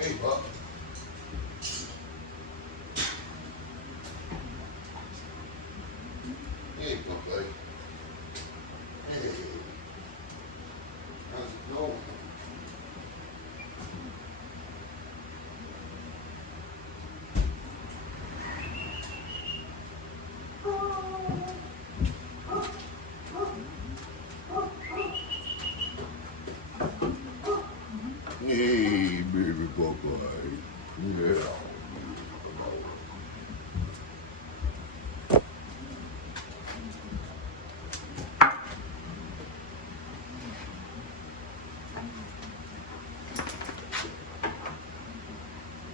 Hey, Buck. Hey, Buck, buddy. Hey. How's it going? Hey, baby Popeye. Yeah.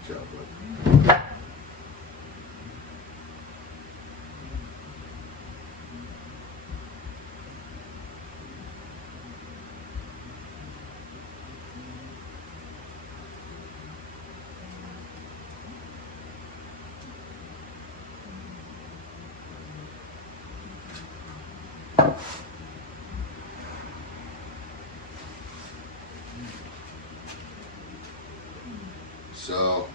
Good job, bud. So,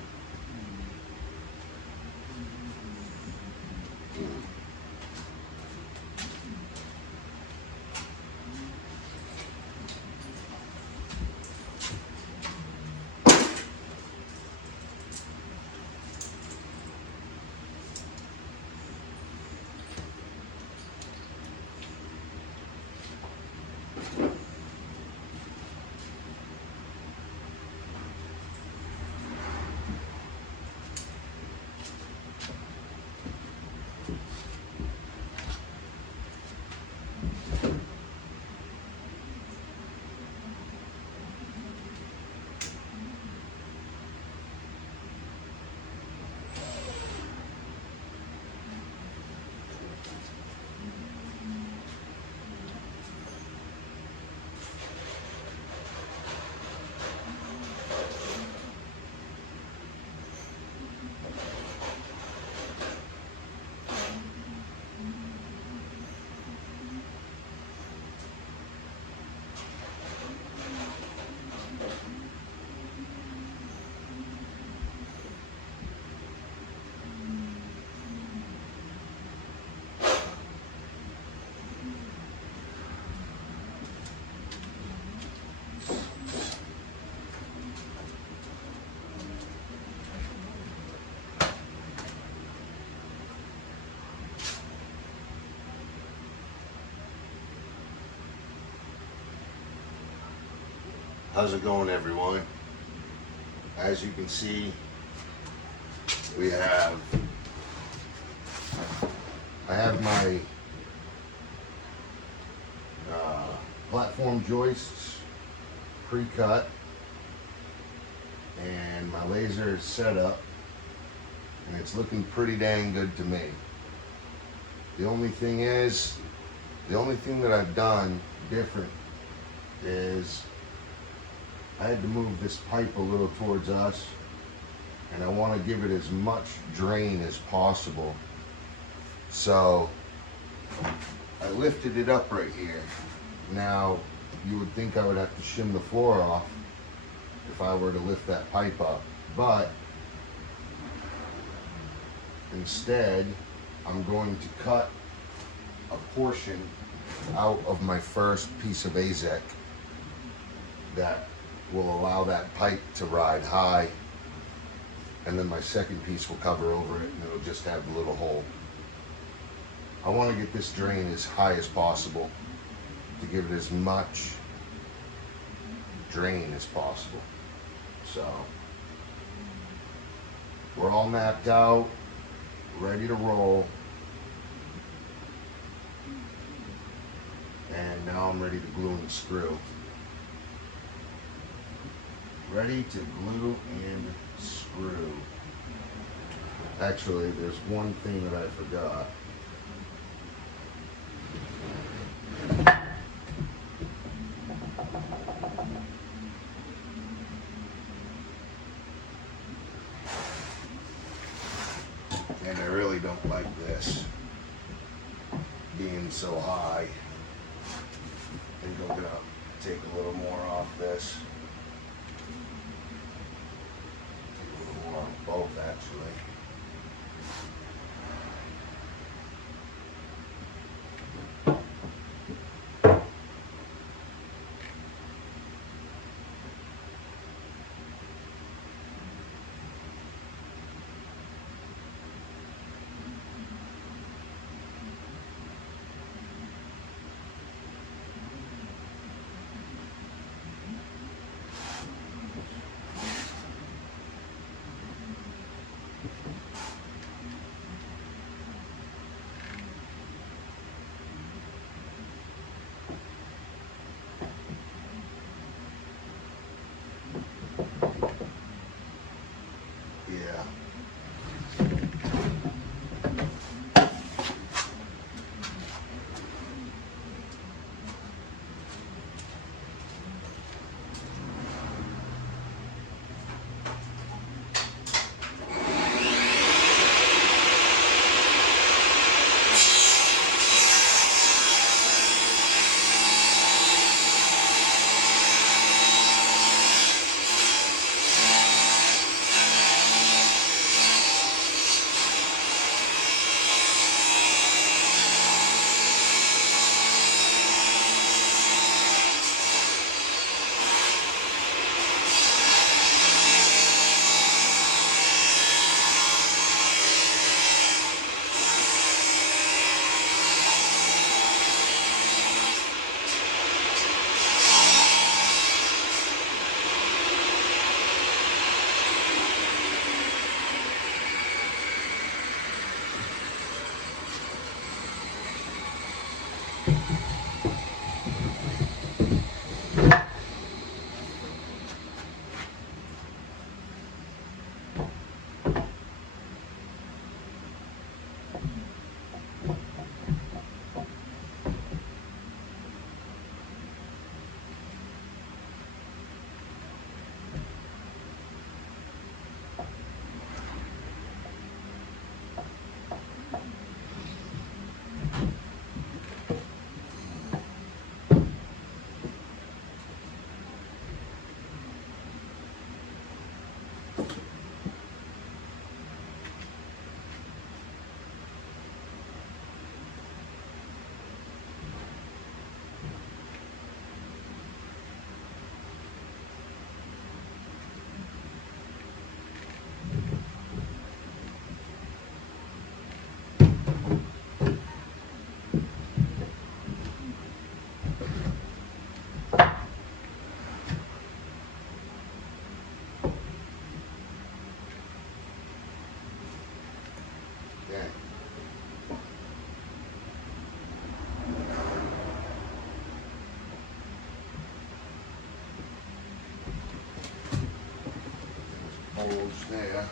how's it going, everyone? As you can see, I have my platform joists pre-cut, and my laser is set up, and it's looking pretty dang good to me. The only thing that I've done different is I had to move this pipe a little towards us, and I want to give it as much drain as possible. So I lifted it up right here. Now, you would think I would have to shim the floor off if I were to lift that pipe up, but instead I'm going to cut a portion out of my first piece of AZEK that will allow that pipe to ride high, and then my second piece will cover over it, and it'll just have a little hole. I want to get this drain as high as possible to give it as much drain as possible. So we're all mapped out, ready to roll, and now I'm ready to glue and screw. Ready to glue and screw. Actually, there's one thing that I forgot. And I really don't like this being so high. I think I'm gonna take a little more off this. holes there.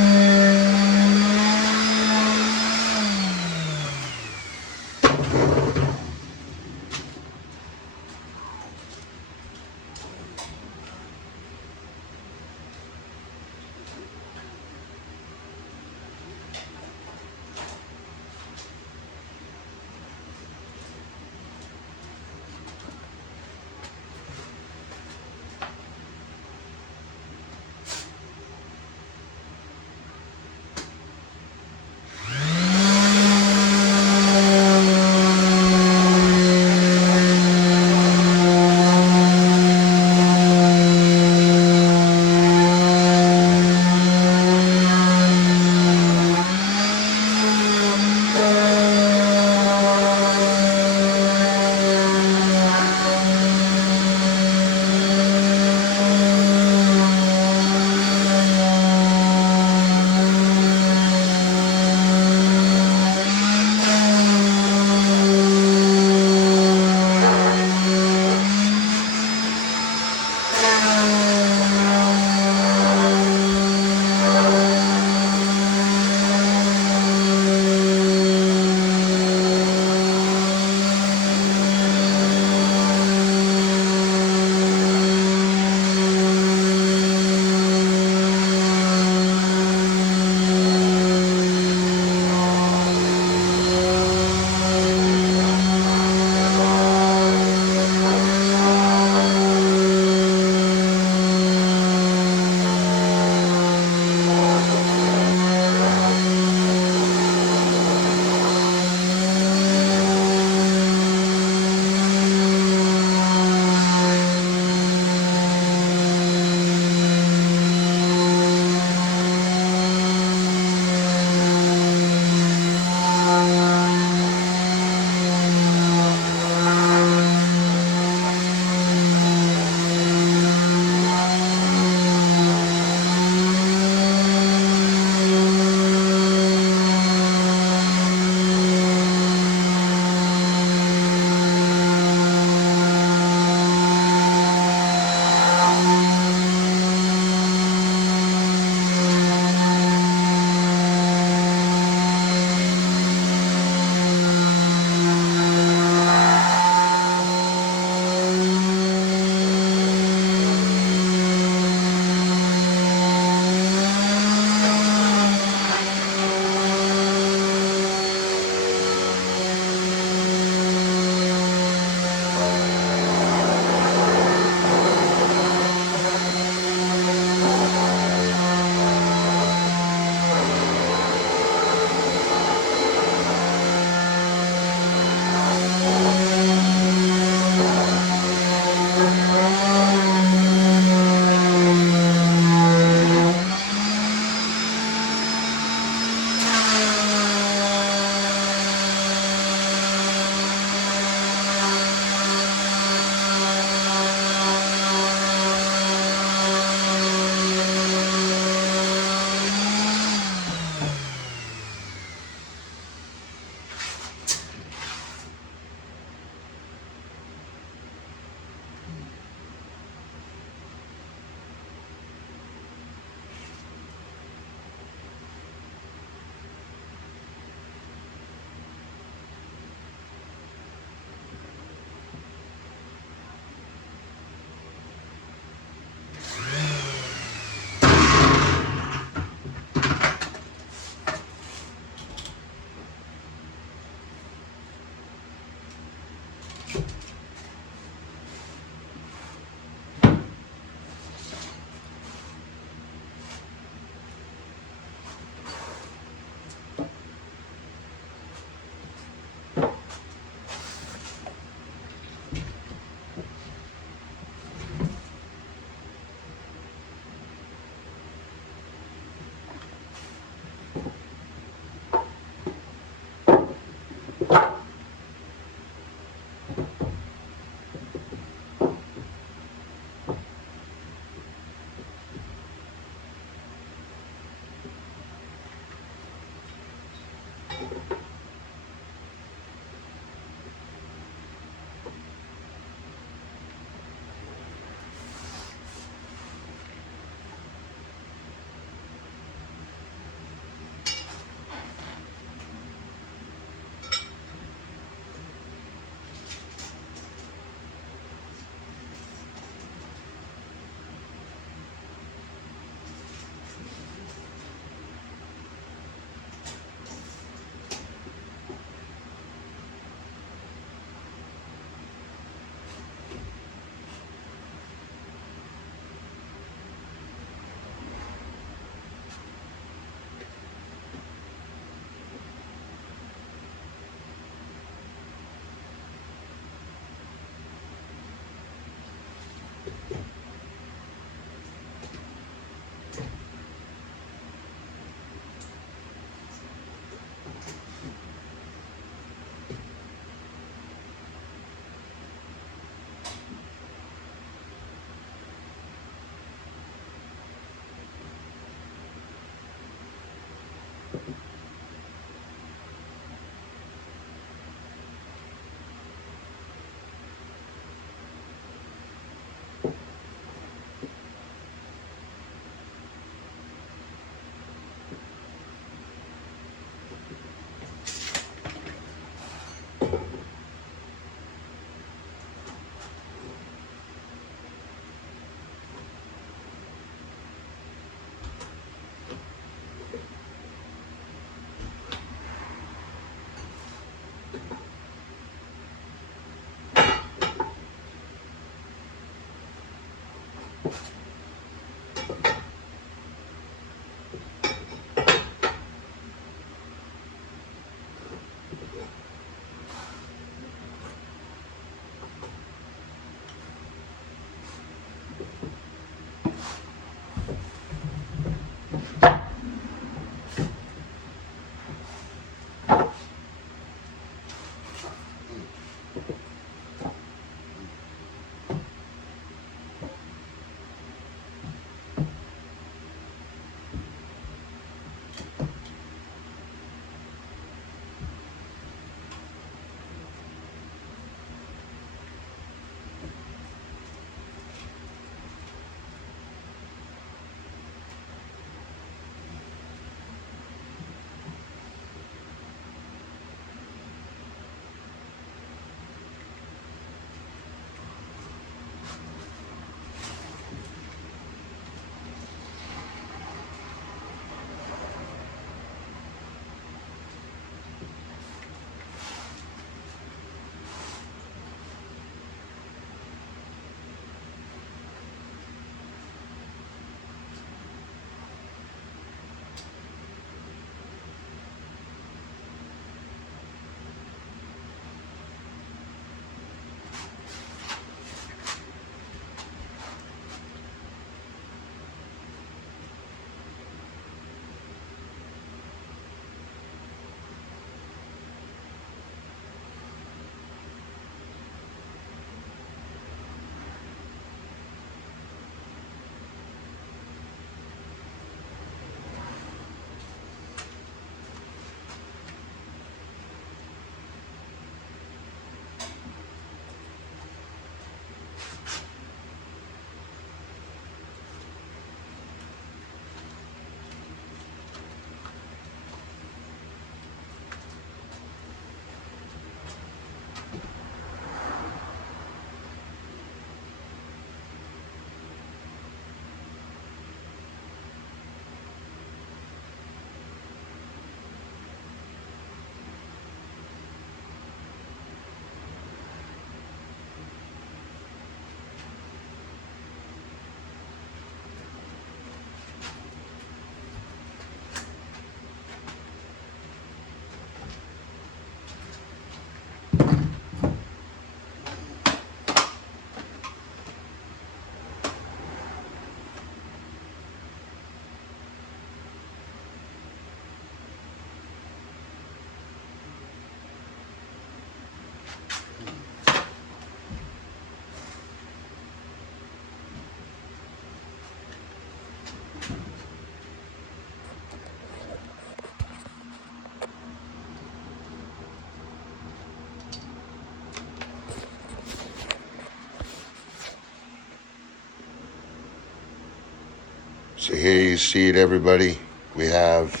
So here you see it, everybody. We have,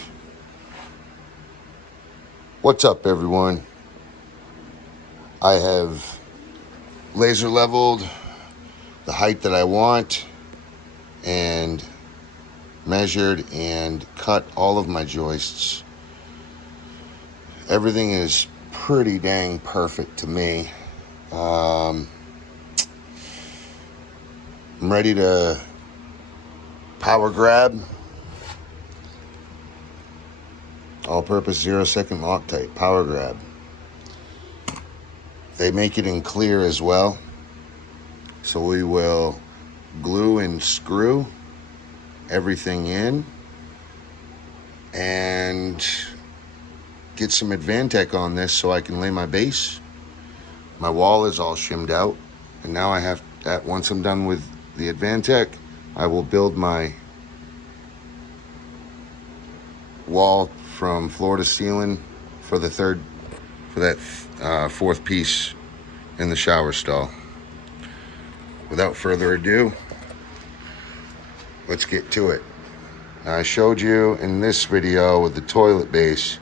what's up, everyone? I have laser leveled the height that I want and measured and cut all of my joists. Everything is pretty dang perfect to me. I'm ready to power grab all-purpose 0-second Loctite power grab. They make it in clear as well, so we will glue and screw everything in and get some Advantech on this so I can lay my base. My wall is all shimmed out, and now I have that. Once I'm done with the Advantech, I will build my wall from floor to ceiling for the fourth piece in the shower stall. Without further ado, let's get to it. Now, I showed you in this video with the toilet base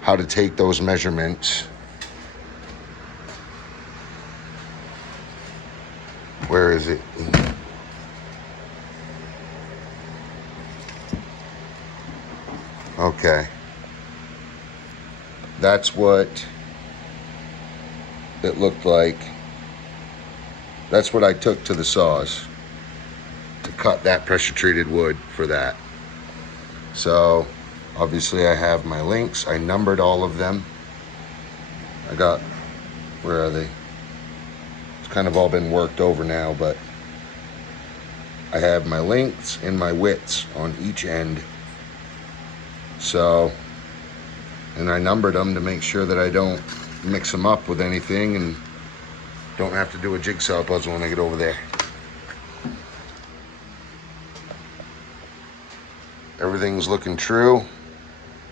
how to take those measurements. Where is it? Okay. That's what it looked like. That's what I took to the saws to cut that pressure treated wood for that. So obviously I have my links. I numbered all of them. I got, where are they? It's kind of all been worked over now, but I have my lengths and my widths on each end. So, and I numbered them to make sure that I don't mix them up with anything and don't have to do a jigsaw puzzle when I get over there. Everything's looking true.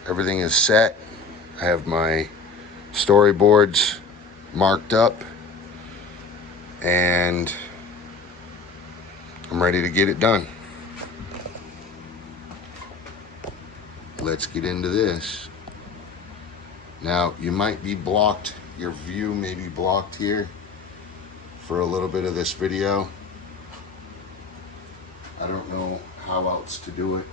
Everything is set. I have my storyboards marked up and I'm ready to get it done. Let's get into this. Now, you might be blocked, your view may be blocked here for a little bit of this video. I don't know how else to do it,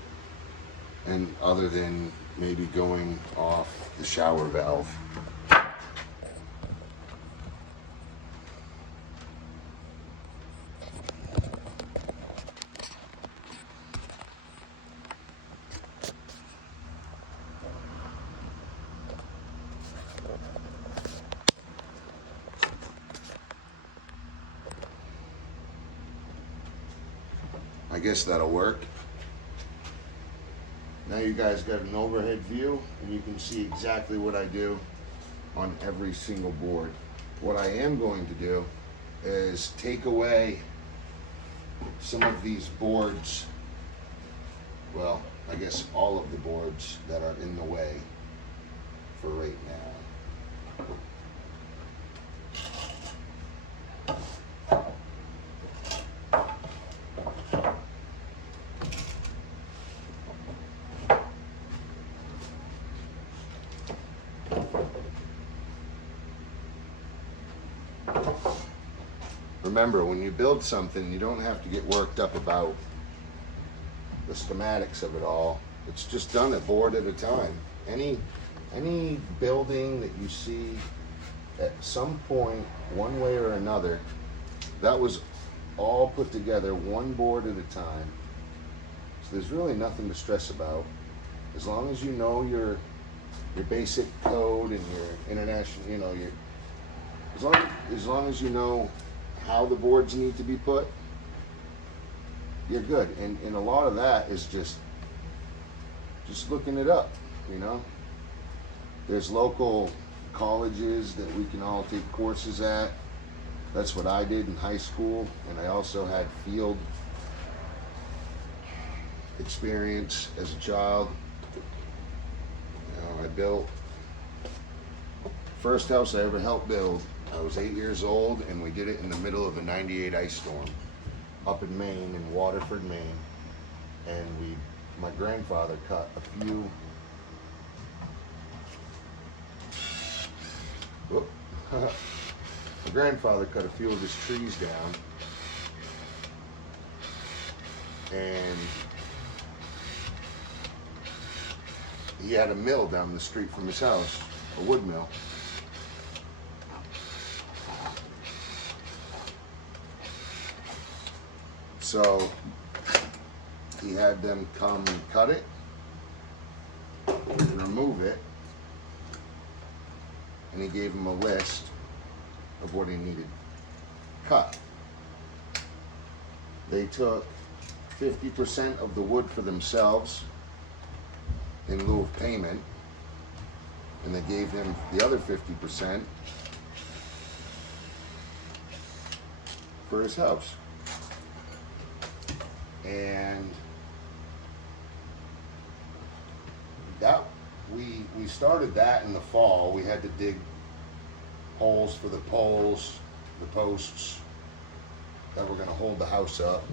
and other than maybe going off the shower valve. I guess that'll work. Now you guys got an overhead view and you can see exactly what I do on every single board. What I am going to do is take away some of these boards, well, I guess all of the boards that are in the way for right now. Remember, when you build something, you don't have to get worked up about the schematics of it all. It's just done a board at a time. Any building that you see at some point, one way or another, that was all put together one board at a time. So there's really nothing to stress about. As long as you know your basic code and your international, you know, as long as you know how the boards need to be put, you're good. And a lot of that is just looking it up, you know. There's local colleges that we can all take courses at. That's what I did in high school, and I also had field experience as a child. You know, I built first house I ever helped build. I was 8 years old, and we did it in the middle of a '98 ice storm up in Maine, in Waterford, Maine. and my grandfather cut a few. Whoop. My grandfather cut a few of his trees down, and he had a mill down the street from his house, a wood mill. So he had them come and cut it and remove it, and he gave him a list of what he needed cut. They took 50% of the wood for themselves in lieu of payment, and they gave him the other 50% for his house. And that we started that in the fall. We had to dig holes for the poles, the posts that were going to hold the house up.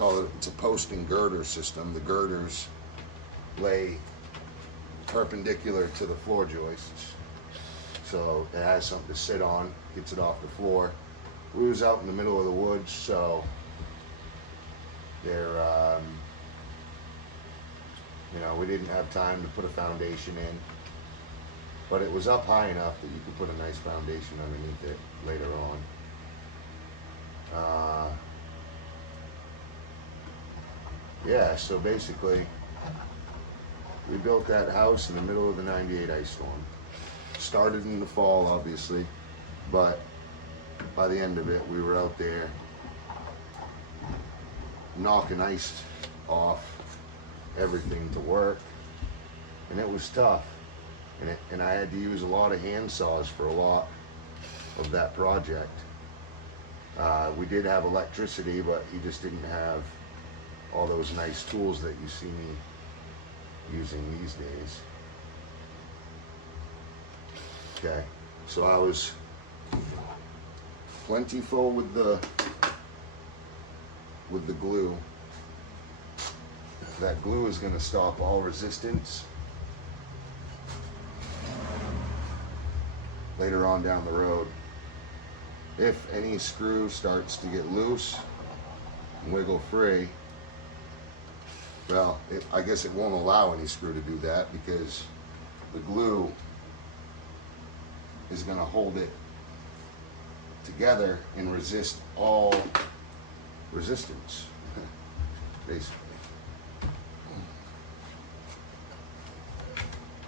It's a post and girder system. The girders lay perpendicular to the floor joists, so it has something to sit on, gets it off the floor. We was out in the middle of the woods, so they're we didn't have time to put a foundation in, but it was up high enough that you could put a nice foundation underneath it later on. Yeah, so basically we built that house in the middle of the '98 ice storm. Started in the fall, obviously, but by the end of it, we were out there knocking ice off everything to work, and it was tough. And I had to use a lot of hand saws for a lot of that project. We did have electricity, but he just didn't have all those nice tools that you see me using these days. Okay, so I was plentiful with the glue. That glue is going to stop all resistance later on down the road. If any screw starts to get loose and wiggle free, well, I guess it won't allow any screw to do that, because the glue is going to hold it together and resist all resistance, basically.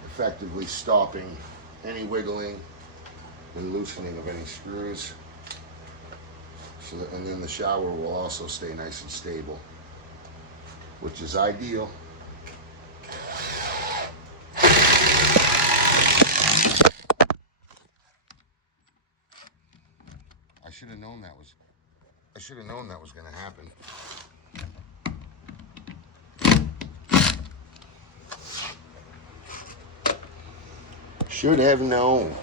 Effectively stopping any wiggling and loosening of any screws. So that, and then the shower will also stay nice and stable, which is ideal. I should have known that was going to happen. Should have known.